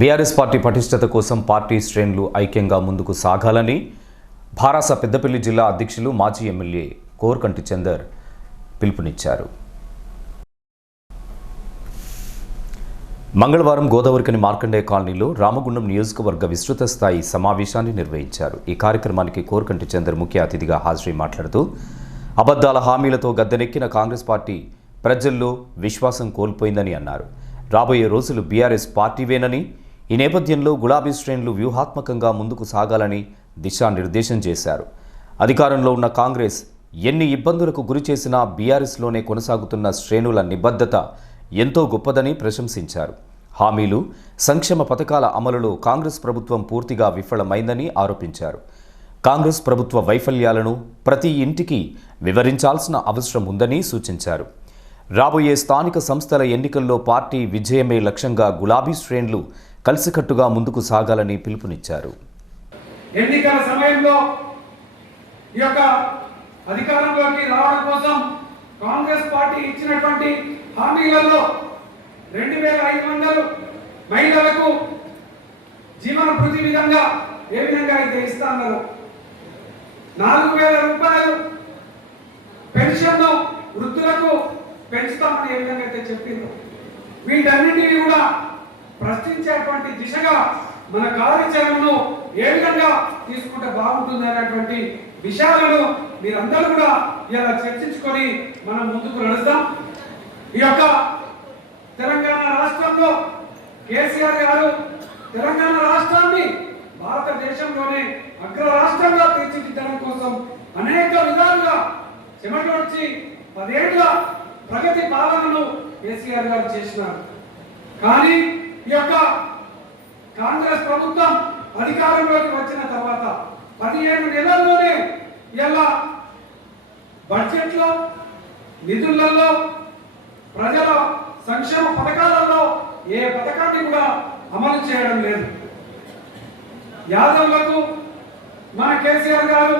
BRS party పటిష్టత కోసం party శ్రేణులు ఐక్యంగా ముందుకు సాగాలని భారాస పెద్దపల్లి జిల్లా అధ్యక్షులు మాజీ ఎమ్మెల్యే కోరకంటి చందర్ పిలుపునిచ్చారు. మంగళవారం గోదావరికని మార్కండేయ కాలనీలో రామగుండం నియోజకవర్గ విస్తృత స్థాయి సమావేశాన్ని నిర్వహించారు. ఈ కార్యక్రమానికి కోరకంటి చందర్ ముఖ్య అతిథిగా హాజరై మాట్లాడుతూ అబద్ధాల హామీలతో గద్దెనెక్కిన కాంగ్రెస్ పార్టీ ప్రజల్లో విశ్వాసం కోల్పోయిందని అన్నారు. రాబోయే రోజులు బీఆర్ఎస్ పార్టీవేనని ఈ నేపథ్యంలో గులాబీ శ్రేణులు వ్యూహాత్మకంగా ముందుకు సాగాలని దిశానిర్దేశం చేశారు. అధికారంలో ఉన్న కాంగ్రెస్ ఎన్ని ఇబ్బందులకు గురి చేసినా బీఆర్ఎస్లోనే కొనసాగుతున్న శ్రేణుల నిబద్ధత ఎంతో గొప్పదని ప్రశంసించారు. హామీలు సంక్షేమ పథకాల అమలులో కాంగ్రెస్ ప్రభుత్వం పూర్తిగా విఫలమైందని ఆరోపించారు. కాంగ్రెస్ ప్రభుత్వ వైఫల్యాలను ప్రతి ఇంటికి వివరించాల్సిన అవసరం ఉందని సూచించారు. రాబోయే స్థానిక సంస్థల ఎన్నికల్లో పార్టీ విజయమే లక్ష్యంగా గులాబీ శ్రేణులు కలిసికట్టుగా ముందుకు సాగాలని పిలుపునిచ్చారు. ఎన్నికల సమయంలో ఈ యొక్క అధికారంలోకి రావడం కోసం కాంగ్రెస్ పార్టీ ఇచ్చినటువంటి హామీలలో రెండు వేల ఐదు వందలు మహిళలకు జీవన వృద్ధి విధంగా ఏ విధంగా అయితే ఇస్తాన్నారు నాలుగు వేల రూపాయలు పెన్షన్ను వృద్ధులకు పెంచుతామని ఏ విధంగా అయితే చెప్పిందో వీటన్నింటినీ కూడా ప్రశ్నించేటువంటి దిశగా మన కార్యాచరణను ఏ విధంగా తీసుకుంటే బాగుంటుంది అనేటువంటి విషయాలను మీరందరూ కూడా ఇలా చర్చించుకొని మనం ముందుకు నడుస్తాం. ఈ యొక్క తెలంగాణ రాష్ట్రంలో కేసీఆర్ గారు తెలంగాణ రాష్ట్రాన్ని భారతదేశంలోనే అగ్ర రాష్ట్రంగా తీర్చిదిద్దడం కోసం అనేక విధాలుగా చెమటొచ్చి పదేళ్ళ ప్రగతి పాలనను కేసీఆర్ గారు చేసినారు. కానీ ఈ యొక్క కాంగ్రెస్ ప్రభుత్వం అధికారంలోకి వచ్చిన తర్వాత పదిహేను నెలల్లోనే ఇలా బడ్జెట్లో నిధులలో ప్రజల సంక్షేమ పథకాలలో ఏ పథకాన్ని కూడా అమలు చేయడం లేదు. యాదవులకు మన కేసీఆర్ గారు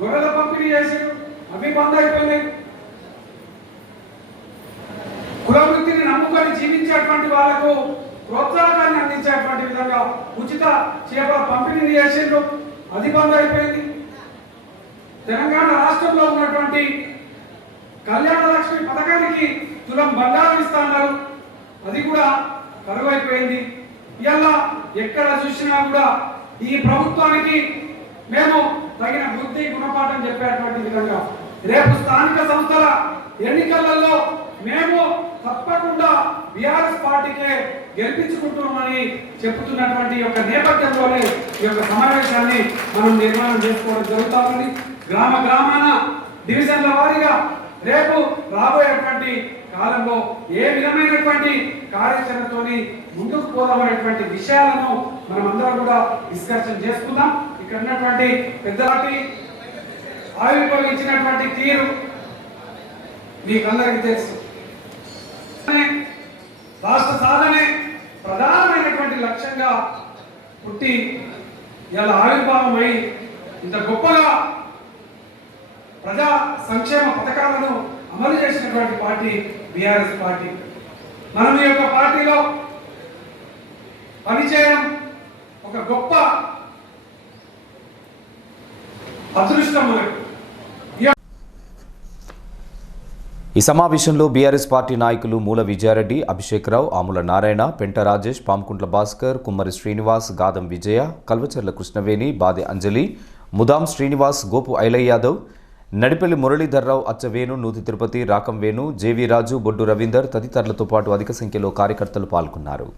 గొర్రెల పంపిణీ చేశారు అవి బంద్ అయిపోయినాయి. కులవృత్తిని నమ్ముకొని జీవించేటువంటి వాళ్ళకు ప్రోత్సాహకాన్ని అందించేటువంటి విధంగా ఉచిత చేపల పంపిణీని చేసిండ్రు. అది బంద్ అయిపోయింది. తెలంగాణ రాష్ట్రంలో ఉన్నటువంటి కళ్యాణ లక్ష్మి పథకానికి తులం బంగారం ఇస్తాన్నారు అది కూడా కరువు అయిపోయింది. ఇలా ఎక్కడ చూసినా కూడా ఈ ప్రభుత్వానికి మేము తగిన బుద్ధి గుణపాఠం చెప్పేటువంటి విధంగా రేపు స్థానిక సంస్థల ఎన్నికలలో మేము తప్పకుండా బీఆర్ఎస్ పార్టీకే గెలిపించుకుంటున్నామని చెప్తున్నటువంటి యొక్క నేపథ్యంలోనే ఈ యొక్క సమావేశాన్ని మనం నిర్మాణం చేసుకోవడం జరుగుతా ఉంది గ్రామ గ్రామాన డివిజన్ల వారీగా రేపు రాబోయేటువంటి కాలంలో ఏ విధమైనటువంటి కార్యాచరణతోని ముందుకు పోదామనేటువంటి విషయాలను మనం అందరం కూడా డిస్కషన్ చేసుకుందాం. ఇక్కడ ఉన్నటువంటి పెద్దలకి ఆవిర్భవించినటువంటి తీరు మీకందరికీ తెలుసు. రాష్ట్ర సాధనే ప్రధానమైనటువంటి లక్ష్యంగా పుట్టి ఇలా ఆవిర్భావమై ఇంత గొప్పగా ప్రజా సంక్షేమ పథకాలను అమలు చేసినటువంటి పార్టీ బీఆర్ఎస్ పార్టీ. మనం ఈ యొక్క పార్టీలో పనిచేయడం ఒక గొప్ప అదృష్టం మనకు. ఈ సమావేశంలో బీఆర్ఎస్ పార్టీ నాయకులు మూల విజయారెడ్డి అభిషేక్ రావు ఆముల నారాయణ పెంట రాజేష్ పామ్కుంట్ల భాస్కర్ కుమ్మరి శ్రీనివాస్ గాదం విజయ కల్వచర్ల కృష్ణవేణి బాది అంజలి ముదాం శ్రీనివాస్ గోపు ఐలయ్య యాదవ్ నడిపల్లి మురళీధర్రావు అచ్చవేణు నూతి తిరుపతి రాకం వేణు జేవీ రాజు బొడ్డు రవీందర్ తదితరులతో పాటు అధిక సంఖ్యలో కార్యకర్తలు పాల్గొన్నారు.